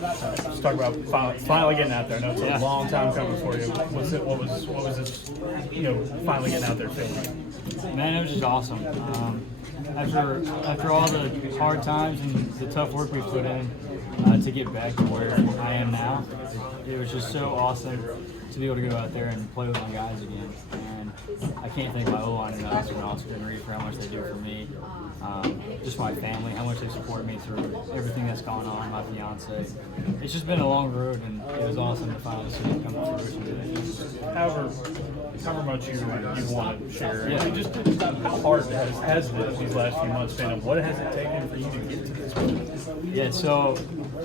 Let's talk about finally getting out there. I know it's a long time coming for you. What was this? Finally getting out there feeling like? Man, it was just awesome. After all the hard times and the tough work we put in to get back to where I am now, it was just so awesome to be able to go out there and play with my guys again. And I can't thank my O-line enough and Austin and Reed for how much they do for me. Just my family, how much they support me through everything that's gone on, my fiance. It's just been a long road, and it was awesome to finally see it come to fruition today. However much you want to share, just how hard has it these last few months been, and what has it taken for you to get to this point? Yeah, so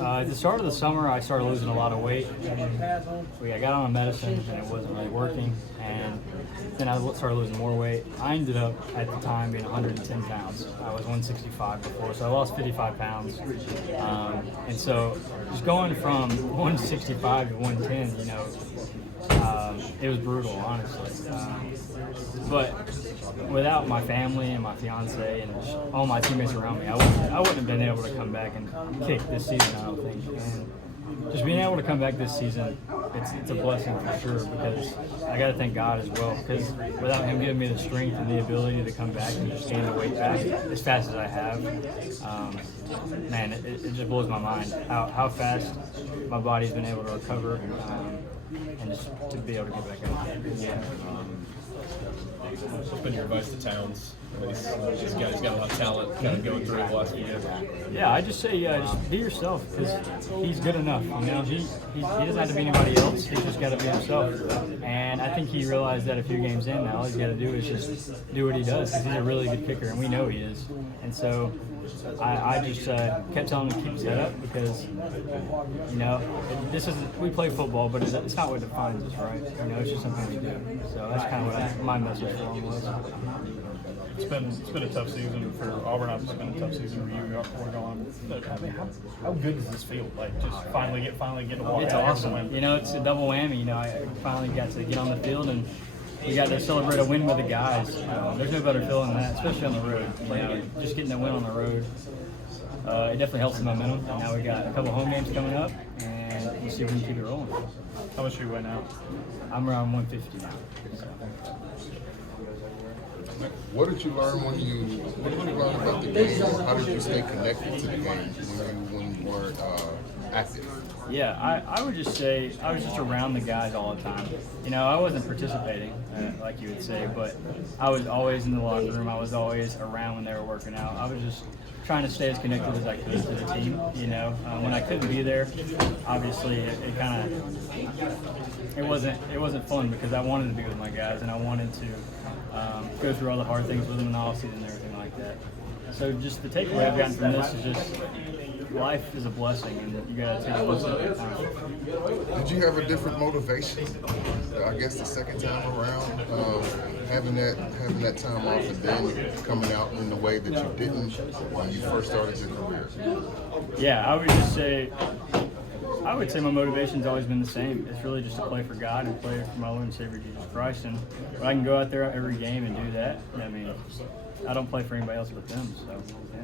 at the start of the summer, I started losing a lot of weight. I got on a medicine, and it wasn't really working, and then I started losing more weight. I ended up, at the time, being 110 pounds. I was 165 before, so I lost 55 pounds. And so just going from 165 to 110, it was brutal, honestly. But without my family and my fiance and all my teammates around me, I wouldn't have been able to come back and kick this season, I don't think. And just being able to come back this season, it's a blessing for sure, because I got to thank God as well, because without Him giving me the strength and the ability to come back and just gain the weight back as fast as I have, man, it just blows my mind how fast my body's been able to recover, and just to be able to get back out. What's been your advice to Towns? This guy's got a lot of talent kind of going through the last few years. Yeah, I just say, just be yourself, because he's good enough. He doesn't have to be anybody else. He's just got to be himself. And I think he realized that a few games in now, all he's got to do is just do what he does, because he's a really good kicker, and we know he is. And so I just kept telling him to keep his head up, because we play football, but it's not what defines us, right? It's just something we do. So that's kind of what my message for him was. It's been a tough season for Auburn. It's been a tough season for you. We're going. I mean, how good does this feel? Like, just finally get to walk it's out awesome. and win. It's a double whammy. I finally got to get on the field, and we got to celebrate a win with the guys. There's no better feeling than that, especially on the road. Just getting that win on the road, it definitely helps the momentum. Now we got a couple home games coming up, and we'll see if we can keep it rolling. How much are you weighing out? I'm around 150 now. So. What did you learn about the game? How did you stay connected to the game when you weren't active? Yeah, I would just say I was just around the guys all the time. I wasn't participating, like you would say, but I was always in the locker room. I was always around when they were working out. I was just trying to stay as connected as I could to the team. When I couldn't be there, obviously it wasn't fun, because I wanted to be with my guys, and I wanted to go through all the hard things with them in the offseason and everything like that. So just the takeaway I've gotten from this is just life is a blessing, and you got to take it one step at a time. Did you have a different motivation? I guess the second time around, having that time off and then coming out in the way that you didn't when you first started your career. Yeah, I would say my motivation's always been the same. It's really just to play for God and play for my Lord and Savior Jesus Christ. And when I can go out there every game and do that, I mean, I don't play for anybody else but them. So, yeah.